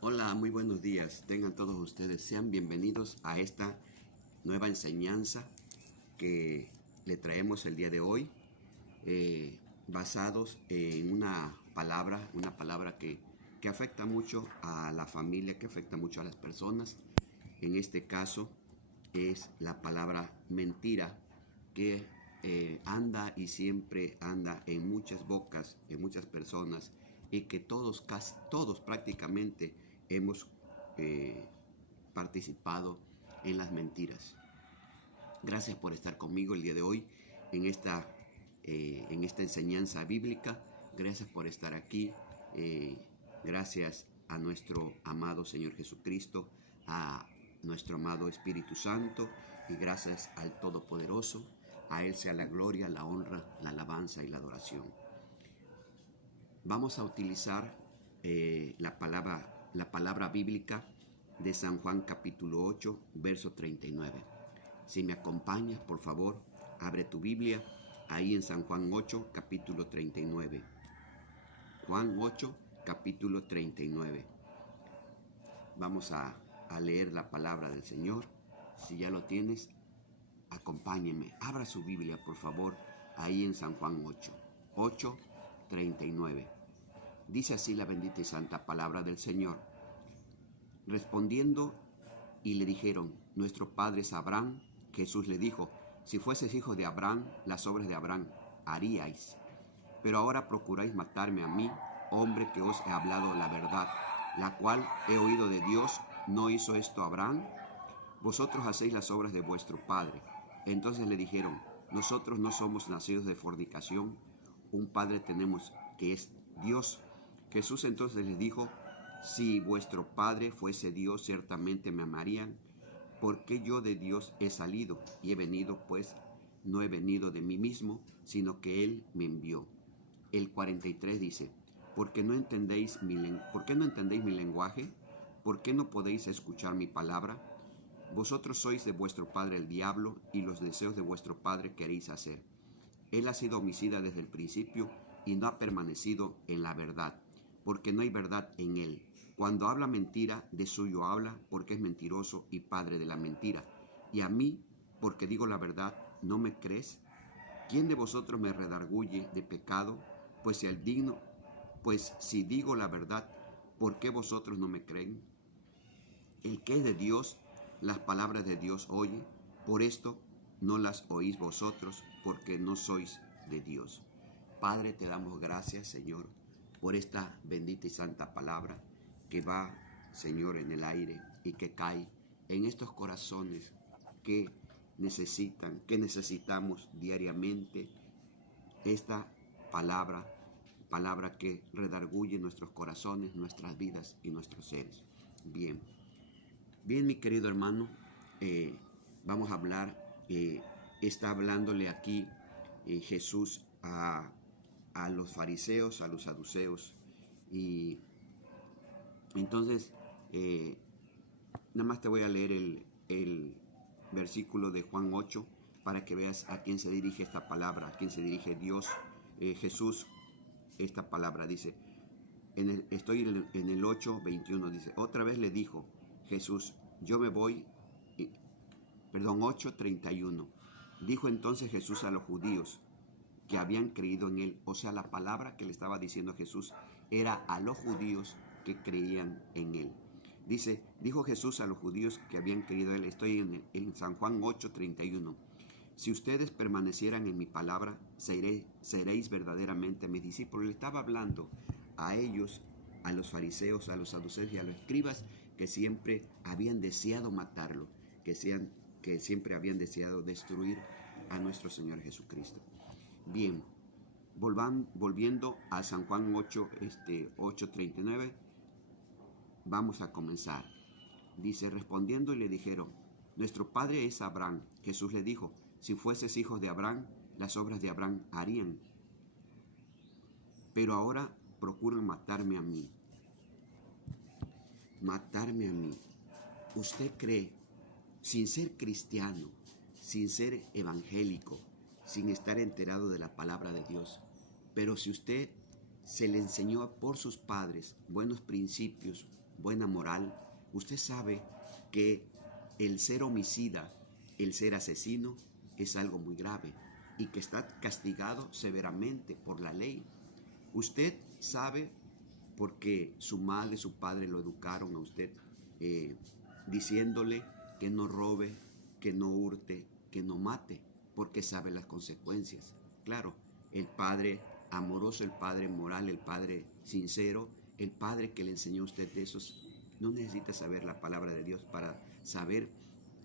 Hola, muy buenos días. Tengan todos ustedes, sean bienvenidos a esta nueva enseñanza que le traemos el día de hoy, basados en una palabra que afecta mucho a la familia, que afecta mucho a las personas. En este caso es la palabra mentira que anda y siempre anda en muchas bocas, en muchas personas y que todos, casi todos prácticamente hemos eh, participado en las mentiras. Gracias por estar conmigo el día de hoy en esta enseñanza bíblica. Gracias por estar aquí. Gracias a nuestro amado Señor Jesucristo, a nuestro amado Espíritu Santo y gracias al Todopoderoso. A Él sea la gloria, la honra, la alabanza y la adoración. Vamos a utilizar la palabra bíblica de San Juan capítulo 8, verso 39. Si me acompañas, por favor, abre tu Biblia ahí en San Juan 8, capítulo 39. Juan 8, capítulo 39. Vamos a leer la palabra del Señor. Si ya lo tienes, acompáñenme. Abra su Biblia, por favor, ahí en San Juan 8, 39. Dice así la bendita y santa palabra del Señor. Respondiendo y le dijeron, nuestro padre es Abraham. Jesús le dijo, si fueses hijo de Abraham, las obras de Abraham haríais. Pero ahora procuráis matarme a mí, hombre que os he hablado la verdad, la cual he oído de Dios. ¿No hizo esto Abraham? Vosotros hacéis las obras de vuestro padre. Entonces le dijeron, nosotros no somos nacidos de fornicación, un padre tenemos que es Dios. Jesús entonces les dijo, si vuestro padre fuese Dios, ciertamente me amarían, porque yo de Dios he salido y he venido, pues no he venido de mí mismo, sino que Él me envió. El 43 dice, ¿por qué no entendéis mi lenguaje? ¿Por qué no podéis escuchar mi palabra? Vosotros sois de vuestro padre el diablo, y los deseos de vuestro padre queréis hacer. Él ha sido homicida desde el principio y no ha permanecido en la verdad, porque no hay verdad en él. Cuando habla mentira, de suyo habla, porque es mentiroso y padre de la mentira. Y a mí, porque digo la verdad, ¿no me crees? ¿Quién de vosotros me redarguye de pecado? Pues si digo la verdad, ¿por qué vosotros no me creen? El que es de Dios, las palabras de Dios oye, por esto no las oís vosotros, porque no sois de Dios. Padre, te damos gracias, Señor, por esta bendita y santa palabra que va, Señor, en el aire y que cae en estos corazones que necesitamos diariamente esta palabra que redarguye nuestros corazones, nuestras vidas y nuestros seres. Bien. Bien, mi querido hermano, vamos a hablar, está hablándole aquí Jesús a los fariseos, a los saduceos, y entonces nada más te voy a leer el versículo de Juan 8 para que veas a quién se dirige esta palabra, a quién se dirige Dios, Jesús, esta palabra. Dice, estoy en el 8:21, dice, otra vez le dijo Jesús, yo me voy, 8:31. Dijo entonces Jesús a los judíos que habían creído en él, o sea, la palabra que le estaba diciendo Jesús era a los judíos que creían en él. Dijo Jesús a los judíos que habían creído en él, estoy en San Juan 8:31. Si ustedes permanecieran en mi palabra, seréis verdaderamente mis discípulos. Le estaba hablando a ellos, a los fariseos, a los saduceos y a los escribas que siempre habían deseado matarlo, que siempre habían deseado destruir a nuestro Señor Jesucristo. Bien, volviendo a San Juan 8:39, vamos a comenzar. Dice, respondiendo y le dijeron, nuestro padre es Abraham. Jesús le dijo, si fueses hijos de Abraham, las obras de Abraham harían. Pero ahora procuran matarme a mí. Matarme a mí. ¿Usted cree, sin ser cristiano, sin ser evangélico, sin estar enterado de la palabra de Dios, pero si usted se le enseñó por sus padres buenos principios, buena moral, usted sabe que el ser homicida, el ser asesino, es algo muy grave y que está castigado severamente por la ley. Usted sabe porque su madre y su padre lo educaron a usted eh, diciéndole que no robe, que no hurte, que no mate, porque sabe las consecuencias. Claro, el padre amoroso, el padre moral, el padre sincero, el padre que le enseñó a usted de esos, no necesita saber la palabra de Dios para saber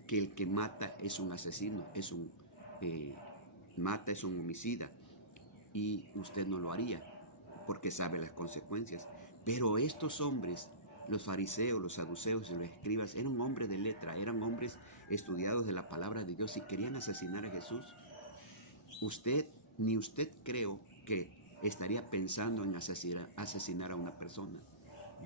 que el que mata es un asesino, eh, es un homicida, y usted no lo haría porque sabe las consecuencias. Pero estos hombres, los fariseos, los saduceos y los escribas, eran hombres de letra, eran hombres estudiados de la palabra de Dios y querían asesinar a Jesús. Ni usted creo que estaría pensando en asesinar a una persona.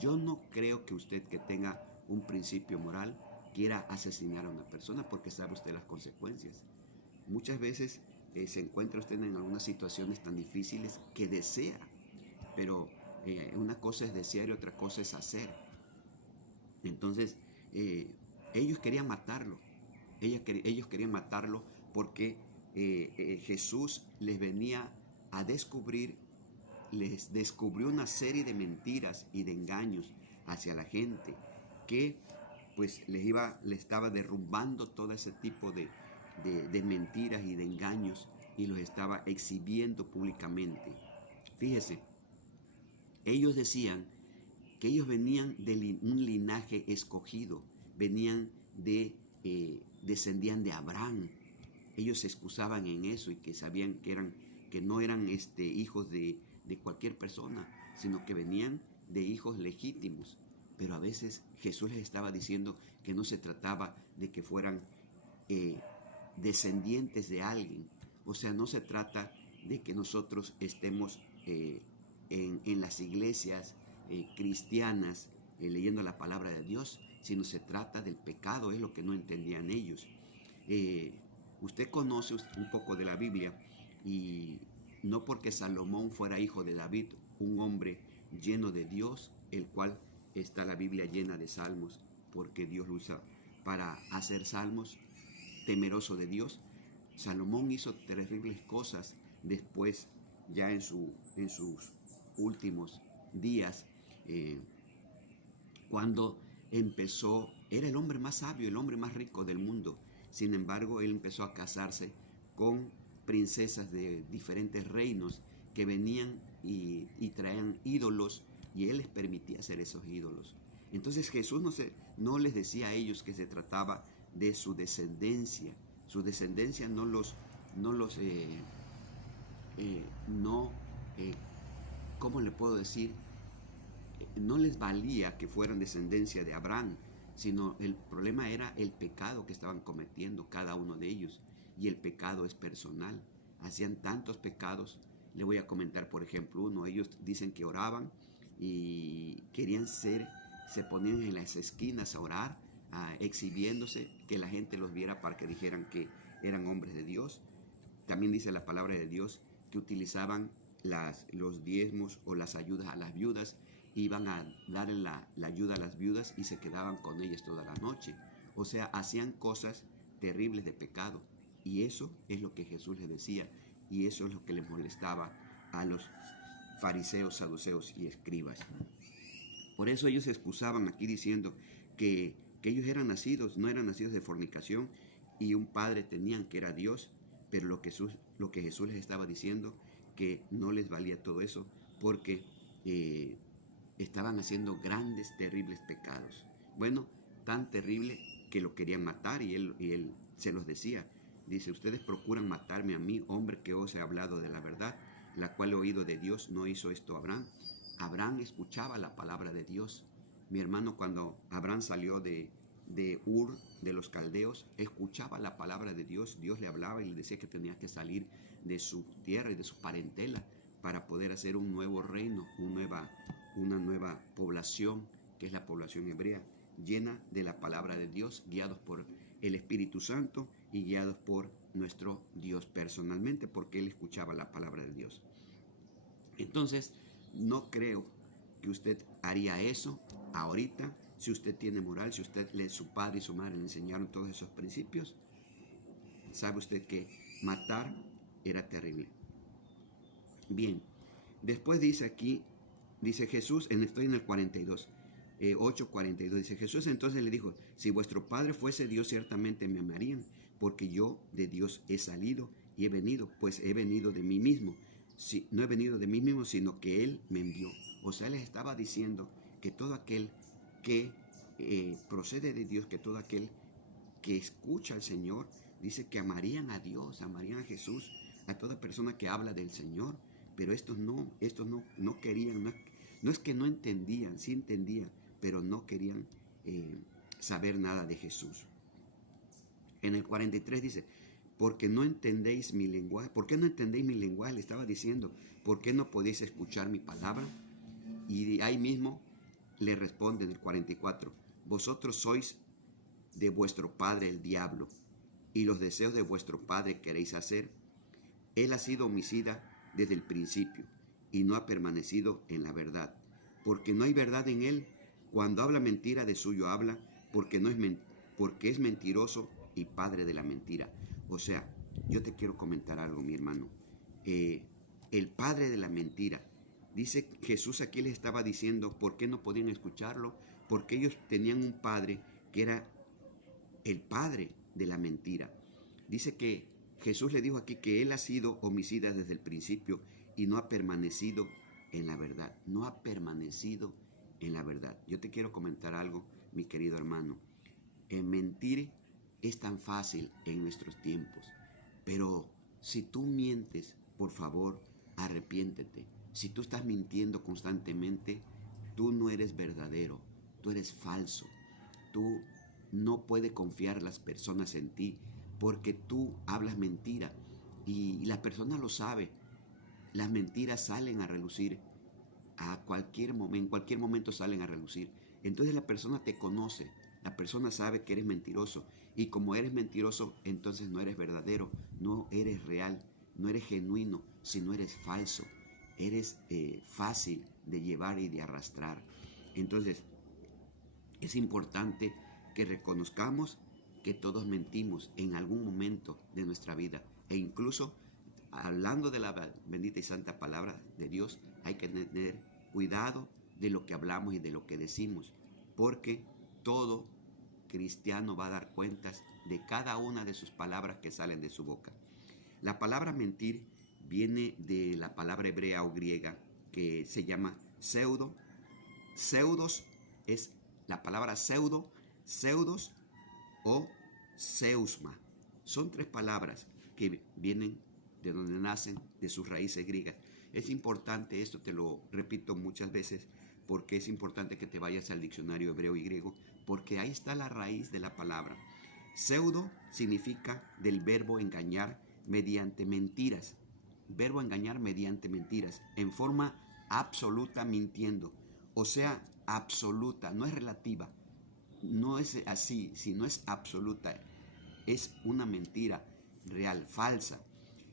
Yo no creo que usted, que tenga un principio moral, quiera asesinar a una persona porque sabe usted las consecuencias. Muchas veces se encuentra usted en algunas situaciones tan difíciles que desea, pero una cosa es desear y otra cosa es hacer. Entonces, ellos querían matarlo. Ellos querían matarlo porque Jesús les venía a descubrir, les descubrió una serie de mentiras y de engaños hacia la gente que pues le estaba derrumbando todo ese tipo de mentiras y de engaños y los estaba exhibiendo públicamente. Fíjese, ellos decían que ellos venían de un linaje escogido, venían descendían de Abraham. Ellos se excusaban en eso y que sabían que no eran hijos de cualquier persona, sino que venían de hijos legítimos. Pero a veces Jesús les estaba diciendo que no se trataba de que fueran descendientes de alguien. O sea, no se trata de que nosotros estemos en las iglesias cristianas leyendo la palabra de Dios, sino se trata del pecado, es lo que no entendían ellos. Eh, Usted conoce un poco de la Biblia y no porque Salomón fuera hijo de David, un hombre lleno de Dios, el cual está la Biblia llena de salmos, porque Dios lo usa para hacer salmos, temeroso de Dios. Salomón hizo terribles cosas después, ya en sus últimos días, eh, cuando era el hombre más sabio, el hombre más rico del mundo. Sin embargo, él empezó a casarse con princesas de diferentes reinos que venían y traían ídolos y él les permitía hacer esos ídolos. Entonces Jesús no les decía a ellos que se trataba de su descendencia. Su descendencia no, ¿cómo le puedo decir? No les valía que fueran descendencia de Abraham, sino el problema era el pecado que estaban cometiendo cada uno de ellos. Y el pecado es personal. Hacían tantos pecados. Le voy a comentar, por ejemplo, uno. Ellos dicen que oraban y se ponían en las esquinas a orar, exhibiéndose, que la gente los viera para que dijeran que eran hombres de Dios. También dice la palabra de Dios que utilizaban los diezmos o las ayudas a las viudas, iban a dar la ayuda a las viudas y se quedaban con ellas toda la noche. O sea, hacían cosas terribles de pecado. Y eso es lo que Jesús les decía. Y eso es lo que les molestaba a los fariseos, saduceos y escribas. Por eso ellos se excusaban aquí diciendo que ellos no eran nacidos de fornicación y un padre tenían que era Dios, pero lo que Jesús les estaba diciendo, que no les valía todo eso porque estaban haciendo grandes, terribles pecados. Bueno, tan terrible que lo querían matar y él se los decía. Dice, ustedes procuran matarme a mí, hombre que os he hablado de la verdad, la cual he oído de Dios. ¿No hizo esto Abraham? Abraham escuchaba la palabra de Dios. Mi hermano, cuando Abraham salió de Ur, de los caldeos, escuchaba la palabra de Dios. Dios le hablaba y le decía que tenía que salir de su tierra y de su parentela para poder hacer un nuevo reino, una nueva población, que es la población hebrea, llena de la palabra de Dios, guiados por el Espíritu Santo y guiados por nuestro Dios personalmente, porque él escuchaba la palabra de Dios. Entonces, no creo que usted haría eso ahorita si usted tiene moral, si su padre y su madre le enseñaron todos esos principios, sabe usted que matar era terrible. Bien, después dice aquí, dice Jesús, estoy en el 42, 8:42, dice Jesús entonces le dijo, si vuestro Padre fuese Dios, ciertamente me amarían, porque yo de Dios he salido y he venido, pues he venido de mí mismo. No he venido de mí mismo, sino que Él me envió. O sea, les estaba diciendo que todo aquel que procede de Dios, que todo aquel que escucha al Señor, dice que amarían a Dios, amarían a Jesús, a toda persona que habla del Señor. Pero estos no querían, no es que no entendían, sí entendían, pero no querían saber nada de Jesús. En el 43 dice, porque no entendéis mi lenguaje. ¿Por qué no entendéis mi lenguaje? Le estaba diciendo, ¿por qué no podéis escuchar mi palabra? Y ahí mismo le responde en el 44, vosotros sois de vuestro padre el diablo, y los deseos de vuestro padre queréis hacer. Él ha sido homicida desde el principio, y no ha permanecido en la verdad, porque no hay verdad en él. Cuando habla mentira, de suyo habla, porque es mentiroso y padre de la mentira. O sea, yo te quiero comentar algo, mi hermano. El padre de la mentira. Dice Jesús aquí les estaba diciendo por qué no podían escucharlo, porque ellos tenían un padre que era el padre de la mentira. Dice que Jesús le dijo aquí que él ha sido homicida desde el principio y no ha permanecido en la verdad. No ha permanecido en la verdad. Yo te quiero comentar algo, mi querido hermano. Mentir es tan fácil en nuestros tiempos, pero si tú mientes, por favor, arrepiéntete. Si tú estás mintiendo constantemente, tú no eres verdadero, tú eres falso. Tú no puedes confiar las personas en ti porque tú hablas mentira y las personas lo saben. Las mentiras salen a relucir en cualquier momento salen a relucir. Entonces la persona te conoce, la persona sabe que eres mentiroso y como eres mentiroso, entonces no eres verdadero, no eres real, no eres genuino, sino eres falso. Eres fácil de llevar y de arrastrar. Entonces es importante que reconozcamos que todos mentimos en algún momento de nuestra vida e incluso hablando de la bendita y santa palabra de Dios, hay que tener cuidado de lo que hablamos y de lo que decimos, porque todo cristiano va a dar cuentas de cada una de sus palabras que salen de su boca. La palabra mentir viene de la palabra hebrea o griega que se llama pseudo. Pseudos es la palabra pseudos o seusma. Son tres palabras que vienen de donde nacen, de sus raíces griegas. Es importante, esto te lo repito muchas veces, porque es importante que te vayas al diccionario hebreo y griego, porque ahí está la raíz de la palabra. Pseudo significa del verbo engañar mediante mentiras. Verbo engañar mediante mentiras, en forma absoluta mintiendo. O sea, absoluta, no es relativa. No es así, sino es absoluta. Es una mentira real, falsa.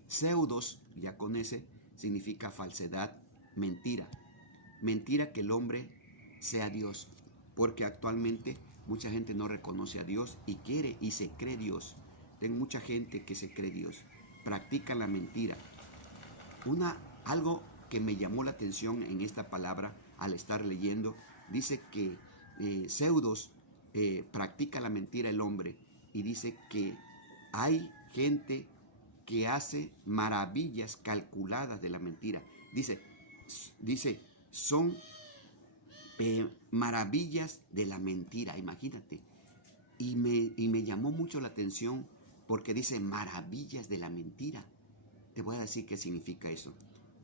Pseudos, ya con ese, significa falsedad, mentira. Mentira que el hombre sea Dios, porque actualmente mucha gente no reconoce a Dios y quiere y se cree Dios. Tengo mucha gente que se cree Dios, practica la mentira. Algo que me llamó la atención en esta palabra al estar leyendo, dice que pseudos practica la mentira el hombre y dice que hay gente que hace maravillas calculadas de la mentira. Dice son maravillas de la mentira, imagínate. Y me llamó mucho la atención porque dice maravillas de la mentira. Te voy a decir qué significa eso.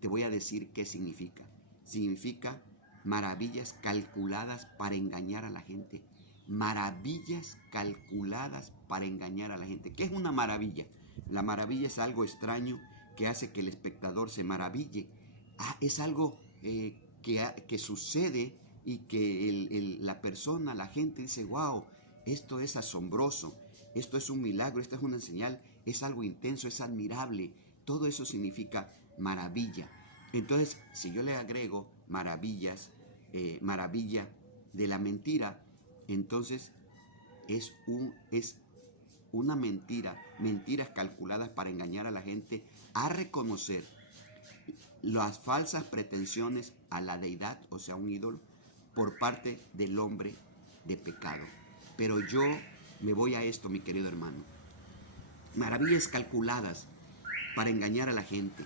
Te voy a decir qué significa. Significa maravillas calculadas para engañar a la gente. Maravillas calculadas para engañar a la gente. ¿Qué es una maravilla? La maravilla es algo extraño que hace que el espectador se maraville. Es algo que sucede y que la persona, la gente dice, wow, esto es asombroso, esto es un milagro, esto es una señal, es algo intenso, es admirable. Todo eso significa maravilla. Entonces, si yo le agrego maravilla de la mentira, entonces es una mentira, mentiras calculadas para engañar a la gente a reconocer las falsas pretensiones a la deidad, o sea, un ídolo, por parte del hombre de pecado. Pero yo me voy a esto, mi querido hermano. Maravillas calculadas para engañar a la gente.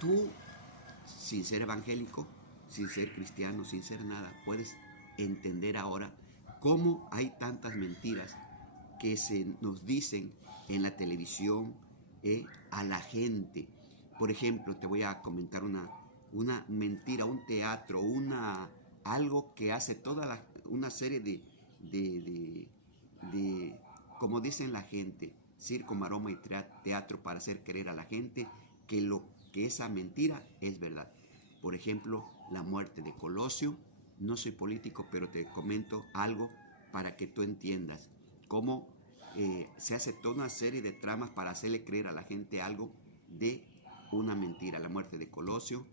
Tú, sin ser evangélico, sin ser cristiano, sin ser nada, puedes entender ahora cómo hay tantas mentiras que se nos dicen en la televisión a la gente. Por ejemplo, te voy a comentar una mentira, un teatro, algo que hace una serie de, como dicen la gente, circo, maroma y teatro para hacer creer a la gente que esa mentira es verdad. Por ejemplo, la muerte de Colosio. No soy político, pero te comento algo para que tú entiendas cómo se hace toda una serie de tramas para hacerle creer a la gente algo de una mentira. La muerte de Colosio,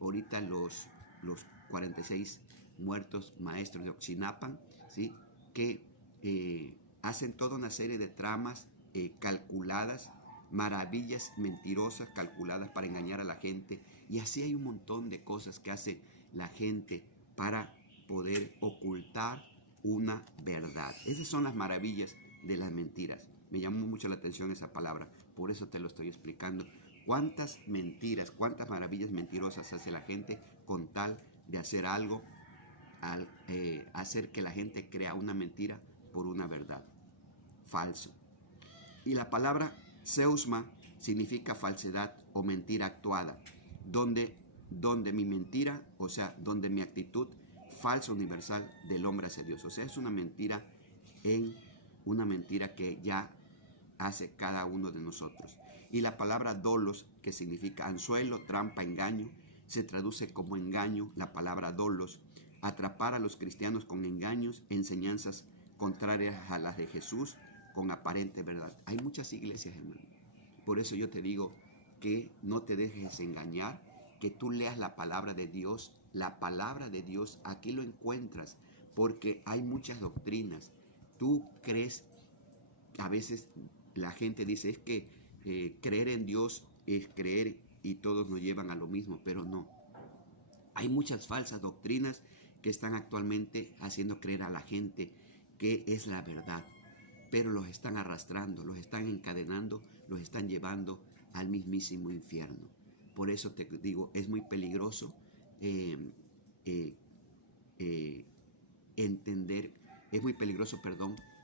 ahorita los 46 muertos maestros de Oxinapan, ¿sí? Que hacen toda una serie de tramas calculadas, maravillas mentirosas calculadas para engañar a la gente. Y así hay un montón de cosas que hace la gente para poder ocultar una verdad. Esas son las maravillas de las mentiras. Me llamó mucho la atención esa palabra, por eso te lo estoy explicando. Cuántas mentiras, cuántas maravillas mentirosas hace la gente con tal de hacer algo, al hacer que la gente crea una mentira por una verdad. Falso. Y la palabra seusma significa falsedad o mentira actuada, donde mi mentira, o sea, donde mi actitud falsa universal del hombre hacia Dios. O sea, es una mentira que ya hace cada uno de nosotros. Y la palabra dolos, que significa anzuelo, trampa, engaño, se traduce como engaño. La palabra dolos, atrapar a los cristianos con engaños, enseñanzas contrarias a las de Jesús, con aparente verdad. Hay muchas iglesias, hermano. Por eso yo te digo que no te dejes engañar, que tú leas la palabra de Dios. La palabra de Dios, aquí lo encuentras, porque hay muchas doctrinas. Tú crees, a veces la gente dice, es que creer en Dios es creer y todos nos llevan a lo mismo, pero no. Hay muchas falsas doctrinas que están actualmente haciendo creer a la gente que es la verdad, pero los están arrastrando, los están encadenando, los están llevando al mismísimo infierno. Por eso te digo, es muy peligroso es muy peligroso,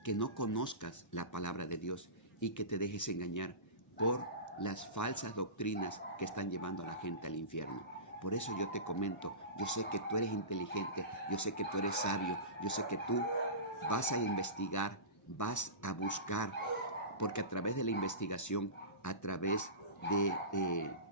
que no conozcas la palabra de Dios y que te dejes engañar por las falsas doctrinas que están llevando a la gente al infierno. Por eso yo te comento, yo sé que tú eres inteligente, yo sé que tú eres sabio, yo sé que tú vas a investigar, vas a buscar, porque a través de la investigación, a través de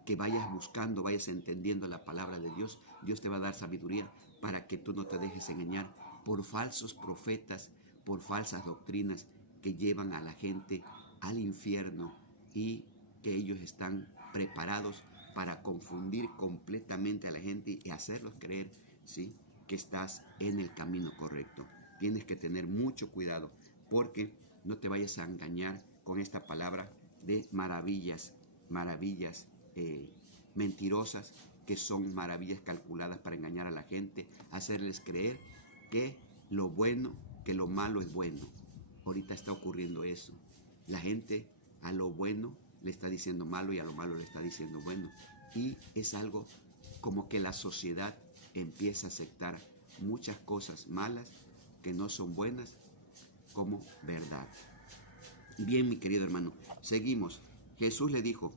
que vayas buscando, vayas entendiendo la palabra de Dios, Dios te va a dar sabiduría para que tú no te dejes engañar por falsos profetas, por falsas doctrinas que llevan a la gente al infierno y que ellos están preparados para confundir completamente a la gente y hacerlos creer, ¿sí?, que estás en el camino correcto. Tienes que tener mucho cuidado porque no te vayas a engañar con esta palabra de maravillas mentirosas, que son maravillas calculadas para engañar a la gente, hacerles creer que lo bueno, que lo malo es bueno. Ahorita está ocurriendo eso. La gente a lo bueno le está diciendo malo y a lo malo le está diciendo bueno. Y es algo como que la sociedad empieza a aceptar muchas cosas malas que no son buenas como verdad. Bien, mi querido hermano, seguimos. Jesús le dijo,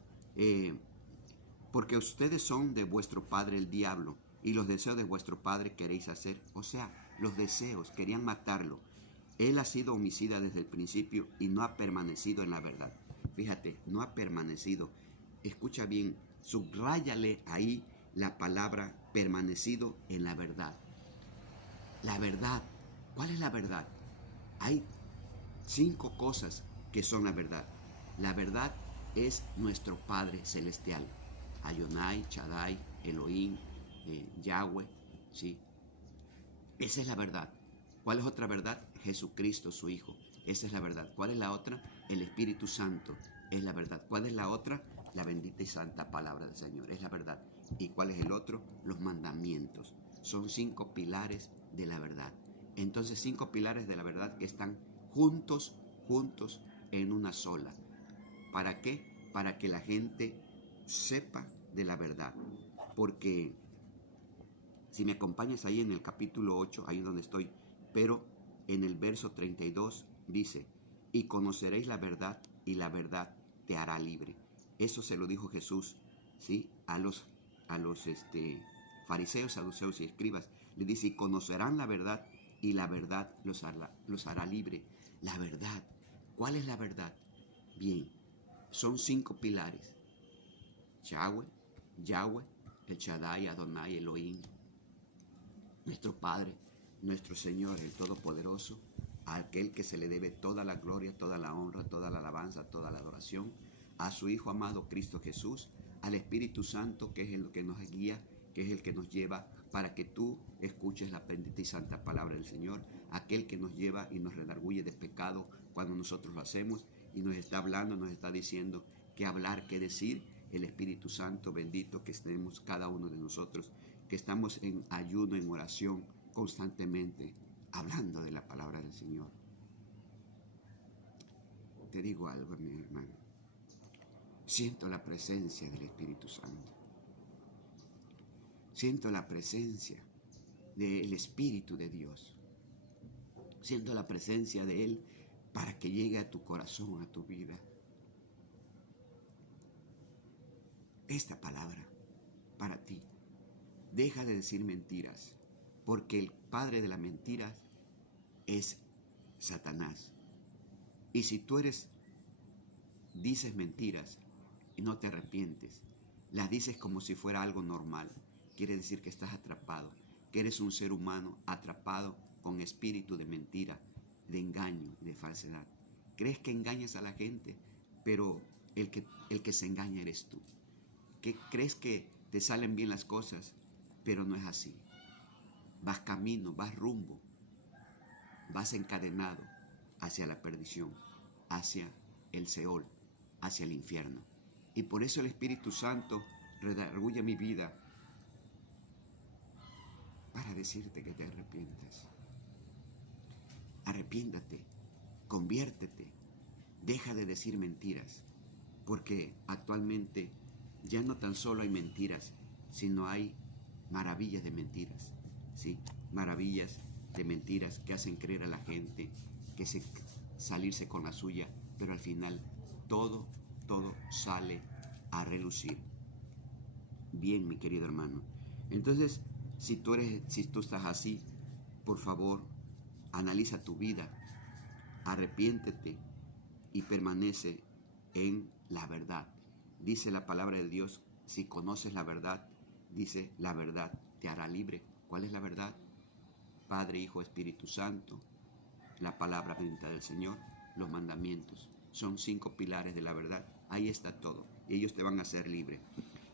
porque ustedes son de vuestro padre el diablo, y los deseos de vuestro padre queréis hacer. O sea, los deseos, querían matarlo. Él ha sido homicida desde el principio y no ha permanecido en la verdad. Fíjate, no ha permanecido. Escucha bien, subráyale ahí la palabra permanecido en la verdad. La verdad. ¿Cuál es la verdad? Hay 5 cosas que son la verdad. La verdad es nuestro Padre Celestial. Adonai, Shaddai, Elohim, Yahweh, ¿sí? Esa es la verdad. ¿Cuál es otra verdad? Jesucristo, su Hijo. Esa es la verdad. ¿Cuál es la otra? El Espíritu Santo es la verdad. ¿Cuál es la otra? La bendita y santa palabra del Señor es la verdad. ¿Y cuál es el otro? Los mandamientos. Son 5 pilares de la verdad. Entonces 5 pilares de la verdad que están juntos en una sola. ¿Para qué? Para que la gente sepa de la verdad. Porque si me acompañas ahí en el capítulo 8, ahí donde estoy, pero en el verso 32 dice, y conoceréis la verdad y la verdad te hará libre. Eso se lo dijo Jesús, ¿sí? A los fariseos, saduceos y escribas. Le dice, y conocerán la verdad y la verdad los hará libre. La verdad. ¿Cuál es la verdad? Bien, son 5 pilares. Yahweh, el Shaddai, Adonai, Elohim, nuestro Padre, nuestro Señor, el Todopoderoso, a aquel que se le debe toda la gloria, toda la honra, toda la alabanza, toda la adoración, a su Hijo amado Cristo Jesús, al Espíritu Santo, que es el que nos guía, que es el que nos lleva para que tú escuches la bendita y santa palabra del Señor, aquel que nos lleva y nos redarguye de pecado cuando nosotros lo hacemos y nos está hablando, nos está diciendo qué hablar, qué decir, el Espíritu Santo bendito que tenemos cada uno de nosotros, que estamos en ayuno, en oración constantemente, hablando de la palabra del Señor. Te digo algo, mi hermano. Siento la presencia del Espíritu Santo. Siento la presencia del Espíritu de Dios. Siento la presencia de Él para que llegue a tu corazón, a tu vida. Esta palabra para ti. Deja de decir mentiras, porque el padre de las mentiras es Satanás. Y si tú dices mentiras y no te arrepientes, las dices como si fuera algo normal, quiere decir que estás atrapado, que eres un ser humano atrapado con espíritu de mentira, de engaño, de falsedad. Crees que engañas a la gente, pero el que se engaña eres tú. Que crees que te salen bien las cosas, pero no es así. Vas camino, vas rumbo, vas encadenado hacia la perdición, hacia el Seol, hacia el infierno. Y por eso el Espíritu Santo redarguye mi vida para decirte que te arrepientas. Arrepiéntate, conviértete, deja de decir mentiras, porque actualmente ya no tan solo hay mentiras, sino hay maravillas de mentiras, ¿sí? Maravillas de mentiras que hacen creer a la gente que salirse con la suya, pero al final todo sale a relucir. Bien, mi querido hermano. Entonces, si tú estás así, por favor, analiza tu vida, arrepiéntete y permanece en la verdad. Dice la palabra de Dios, si conoces la verdad, dice, la verdad te hará libre. ¿Cuál es la verdad? Padre, Hijo, Espíritu Santo, la palabra bendita del Señor, los mandamientos. Son 5 pilares de la verdad. Ahí está todo. Y ellos te van a hacer libre.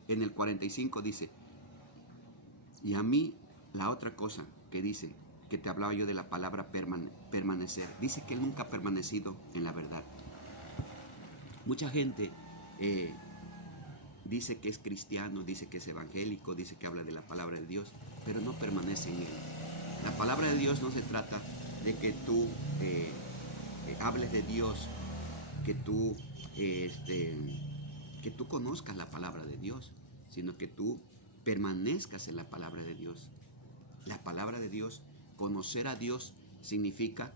En el 45 dice, y a mí la otra cosa que dice, que te hablaba yo de la palabra permanecer, dice que él nunca ha permanecido en la verdad. Mucha gente dice que es cristiano, dice que es evangélico, dice que habla de la palabra de Dios, pero no permanece en él. La palabra de Dios no se trata de que tú hables de Dios, que tú conozcas la palabra de Dios, sino que tú permanezcas en la palabra de Dios. La palabra de Dios, conocer a Dios significa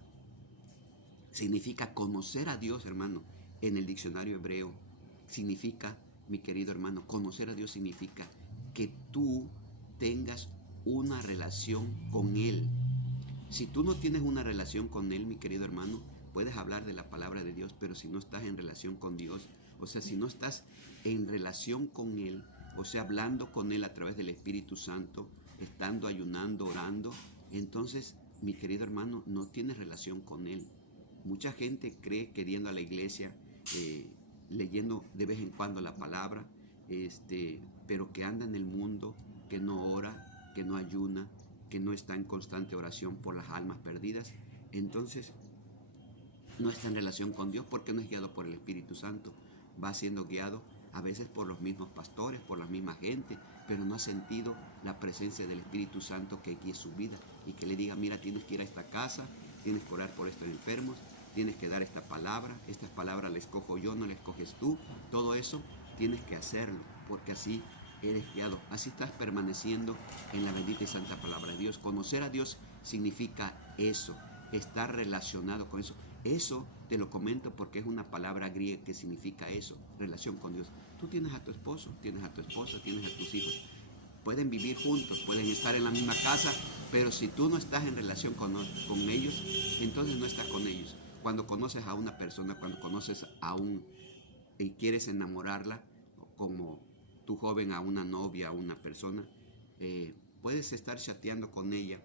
conocer a Dios, hermano. En el diccionario hebreo significa, mi querido hermano, conocer a Dios significa que tú tengas una relación con Él. Si tú no tienes una relación con Él, mi querido hermano, puedes hablar de la palabra de Dios, pero si no estás en relación con Dios, o sea, si no estás en relación con Él, o sea, hablando con Él a través del Espíritu Santo, estando ayunando, orando, entonces, mi querido hermano, no tienes relación con Él. Mucha gente cree queriendo a la iglesia, leyendo de vez en cuando la palabra, pero que anda en el mundo, que no ora, que no ayuna, que no está en constante oración por las almas perdidas, entonces no está en relación con Dios porque no es guiado por el Espíritu Santo. Va siendo guiado a veces por los mismos pastores, por la misma gente, pero no ha sentido la presencia del Espíritu Santo que guíe su vida y que le diga, mira, tienes que ir a esta casa, tienes que orar por estos enfermos, tienes que dar esta palabra, estas palabras las escojo yo, no las escoges tú. Todo eso tienes que hacerlo, porque así eres guiado, así estás permaneciendo en la bendita y santa palabra de Dios. Conocer a Dios significa eso, estar relacionado con eso. Eso te lo comento porque es una palabra griega que significa eso, relación con Dios. Tú tienes a tu esposo, tienes a tu esposa, tienes a tus hijos. Pueden vivir juntos, pueden estar en la misma casa, pero si tú no estás en relación con ellos, entonces no estás con ellos. Cuando conoces a una persona, cuando conoces y quieres enamorarla, como tu joven a una novia, a una persona, puedes estar chateando con ella,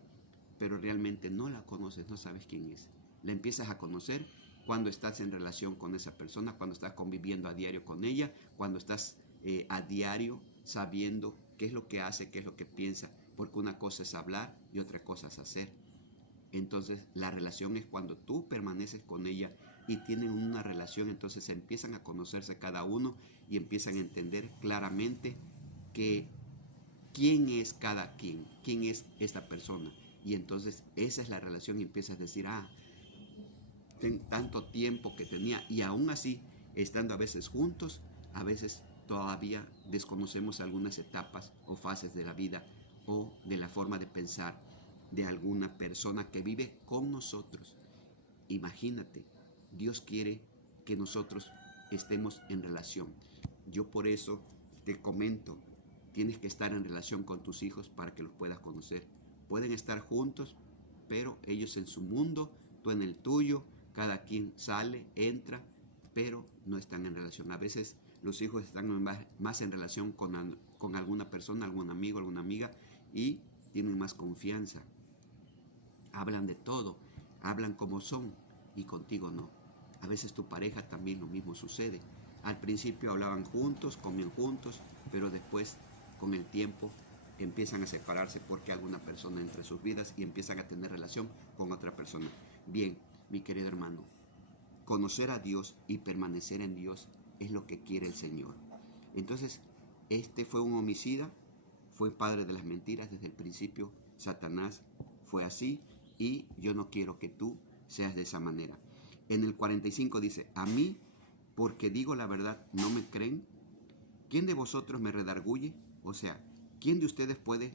pero realmente no la conoces, no sabes quién es. La empiezas a conocer cuando estás en relación con esa persona, cuando estás conviviendo a diario con ella, cuando estás a diario sabiendo qué es lo que hace, qué es lo que piensa, porque una cosa es hablar y otra cosa es hacer. Entonces la relación es cuando tú permaneces con ella y tienen una relación, entonces empiezan a conocerse cada uno y empiezan a entender claramente que quién es cada quien, quién es esta persona. Y entonces esa es la relación y empiezas a decir, tanto tiempo que tenía, y aún así, estando a veces juntos, a veces todavía desconocemos algunas etapas o fases de la vida o de la forma de pensar de alguna persona que vive con nosotros. Imagínate, Dios quiere que nosotros estemos en relación. Yo por eso te comento, tienes que estar en relación con tus hijos para que los puedas conocer. Pueden estar juntos, pero ellos en su mundo, tú en el tuyo, cada quien sale, entra, pero no están en relación. A veces los hijos están más en relación con alguna persona, algún amigo, alguna amiga, y tienen más confianza. Hablan de todo, hablan como son, y contigo no. A veces tu pareja también lo mismo sucede. Al principio hablaban juntos, comían juntos, pero después, con el tiempo, empiezan a separarse porque alguna persona entra en sus vidas y empiezan a tener relación con otra persona. Bien, mi querido hermano, conocer a Dios y permanecer en Dios es lo que quiere el Señor. Entonces, este fue un homicida, fue padre de las mentiras desde el principio. Satanás fue así y yo no quiero que tú seas de esa manera. En el 45 dice, a mí, porque digo la verdad, no me creen. ¿Quién de vosotros me redarguye? O sea, ¿quién de ustedes puede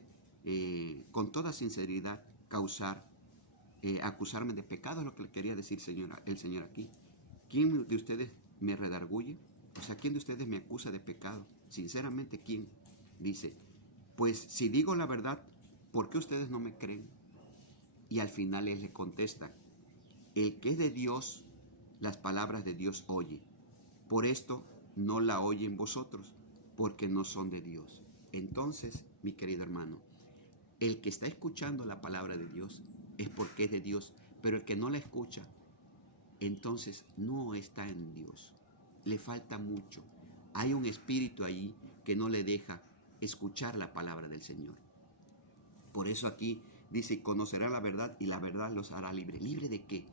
con toda sinceridad acusarme de pecado? Es lo que le quería decir el Señor aquí. ¿Quién de ustedes me redarguye? O sea, ¿quién de ustedes me acusa de pecado? Sinceramente, ¿quién? Dice, pues si digo la verdad, ¿por qué ustedes no me creen? Y al final él le contesta, el que es de Dios, las palabras de Dios oye. Por esto no la oyen vosotros, porque no son de Dios. Entonces, mi querido hermano, el que está escuchando la palabra de Dios es porque es de Dios, pero el que no la escucha, entonces no está en Dios. Le falta mucho. Hay un espíritu ahí que no le deja escuchar la palabra del Señor. Por eso aquí dice, conocerá la verdad y la verdad los hará libre. ¿Libre de qué?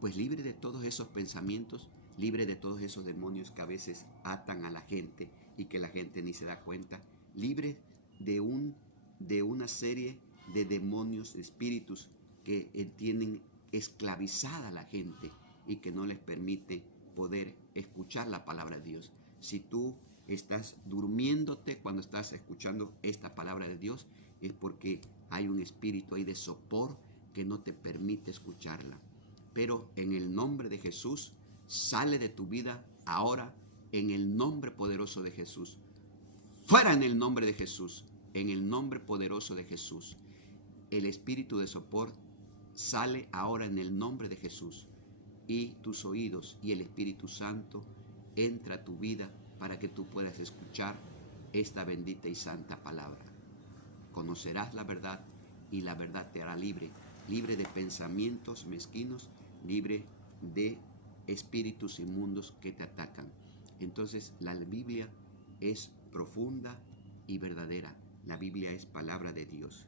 Pues libre de todos esos pensamientos, libre de todos esos demonios que a veces atan a la gente y que la gente ni se da cuenta, libre de una serie de demonios, espíritus que tienen esclavizada a la gente y que no les permite poder escuchar la palabra de Dios. Si tú estás durmiéndote cuando estás escuchando esta palabra de Dios, es porque hay un espíritu ahí de sopor que no te permite escucharla. Pero en el nombre de Jesús, sale de tu vida ahora en el nombre poderoso de Jesús. Fuera en el nombre de Jesús, en el nombre poderoso de Jesús. El espíritu de sopor sale ahora en el nombre de Jesús. Y tus oídos y el Espíritu Santo entra a tu vida para que tú puedas escuchar esta bendita y santa palabra. Conocerás la verdad y la verdad te hará libre, libre de pensamientos mezquinos, libre de espíritus inmundos que te atacan. Entonces la Biblia es profunda y verdadera. La Biblia es palabra de Dios.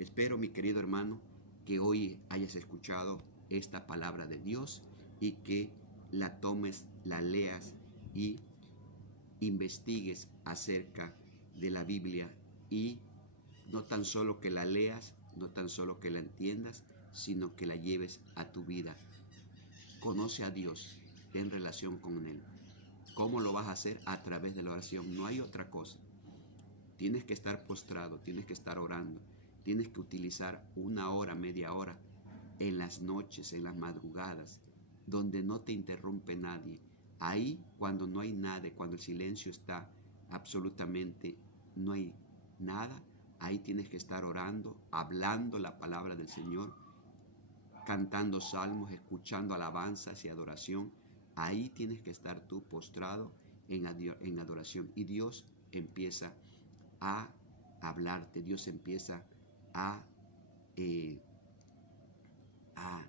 Espero, mi querido hermano, que hoy hayas escuchado esta palabra de Dios y que la tomes, la leas y investigues acerca de la Biblia, y no tan solo que la leas, no tan solo que la entiendas, sino que la lleves a tu vida. Conoce a Dios, ten relación con Él. ¿Cómo lo vas a hacer? A través de la oración. No hay otra cosa. Tienes que estar postrado, tienes que estar orando, tienes que utilizar 1 hora, media hora, en las noches, en las madrugadas, donde no te interrumpe nadie. Ahí, cuando no hay nada, cuando el silencio está absolutamente, no hay nada, ahí tienes que estar orando, hablando la palabra del Señor, cantando salmos, escuchando alabanzas y adoración. Ahí tienes que estar tú postrado en adoración, y Dios empieza a hablarte, Dios empieza a, eh, a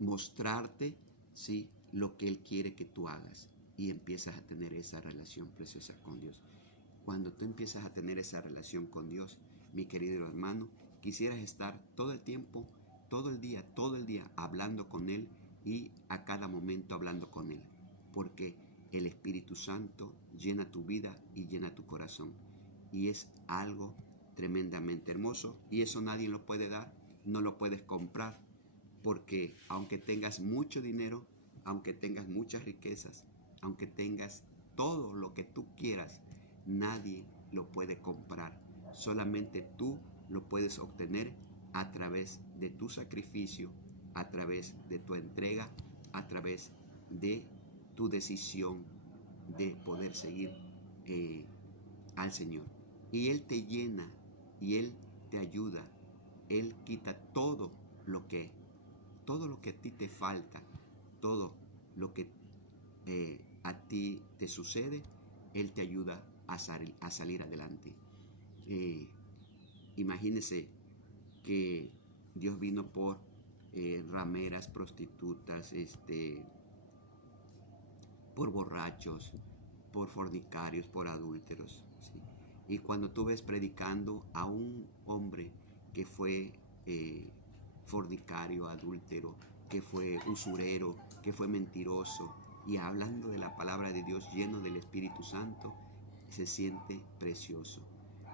mostrarte, ¿sí?, lo que Él quiere que tú hagas, y empiezas a tener esa relación preciosa con Dios. Cuando tú empiezas a tener esa relación con Dios, mi querido hermano, quisieras estar todo el tiempo, todo el día hablando con Él, y a cada momento hablando con Él, porque el Espíritu Santo llena tu vida y llena tu corazón, y es algo tremendamente hermoso, y eso nadie lo puede dar, no lo puedes comprar, porque aunque tengas mucho dinero, aunque tengas muchas riquezas, aunque tengas todo lo que tú quieras, nadie lo puede comprar. Solamente tú lo puedes obtener a través de tu sacrificio, a través de tu entrega, a través de tu decisión de poder seguir al Señor. Y Él te llena, y Él te ayuda. Él quita todo lo que a ti te falta, todo lo que a ti te sucede. Él te ayuda a salir adelante. Imagínese que Dios vino por rameras, prostitutas, por borrachos, por fornicarios, por adúlteros, ¿sí? Y cuando tú ves predicando a un hombre que fue fornicario, adúltero, que fue usurero, que fue mentiroso, y hablando de la palabra de Dios, lleno del Espíritu Santo, se siente precioso.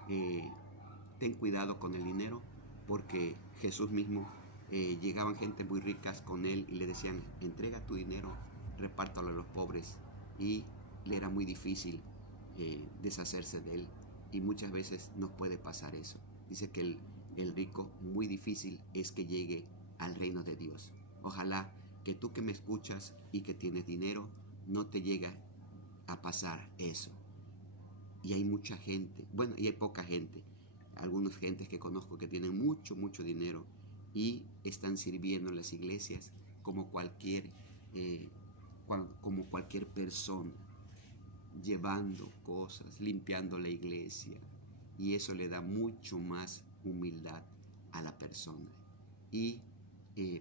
Ten cuidado con el dinero, porque Jesús mismo, llegaban gente muy ricas con Él y le decían: entrega tu dinero, repártalo a los pobres, y le era muy difícil deshacerse de Él, y muchas veces nos puede pasar eso. Dice que el rico, muy difícil es que llegue al reino de Dios. Ojalá que tú que me escuchas y que tienes dinero, no te llegue a pasar eso. Y hay mucha gente, bueno, y hay poca gente, algunas gentes que conozco que tienen mucho, mucho dinero, y están sirviendo en las iglesias como cualquier persona, llevando cosas, limpiando la iglesia, y eso le da mucho más humildad a la persona, y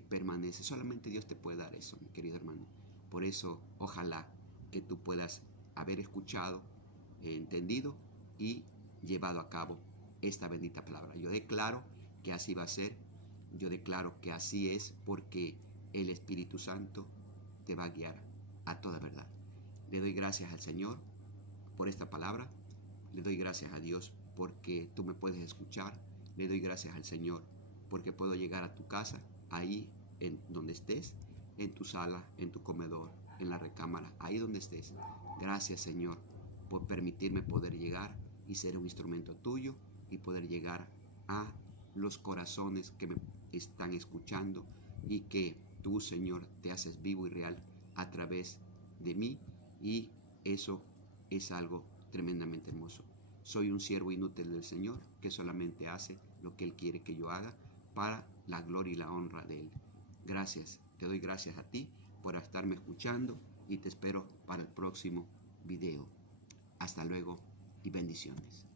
permanece. Solamente Dios te puede dar eso, mi querido hermano. Por eso, ojalá que tú puedas haber escuchado, entendido y llevado a cabo esta bendita palabra. Yo declaro que así va a ser, yo declaro que así es, porque el Espíritu Santo te va a guiar a toda verdad. Le doy gracias al Señor por esta palabra, le doy gracias a Dios porque tú me puedes escuchar, le doy gracias al Señor porque puedo llegar a tu casa, ahí en donde estés, en tu sala, en tu comedor, en la recámara, ahí donde estés. Gracias, Señor, por permitirme poder llegar y ser un instrumento tuyo, y poder llegar a los corazones que me están escuchando, y que tú, Señor, te haces vivo y real a través de mí, y eso es algo tremendamente hermoso. Soy un siervo inútil del Señor, que solamente hace lo que Él quiere que yo haga para la gloria y la honra de Él. Gracias, te doy gracias a ti por estarme escuchando, y te espero para el próximo video. Hasta luego y bendiciones.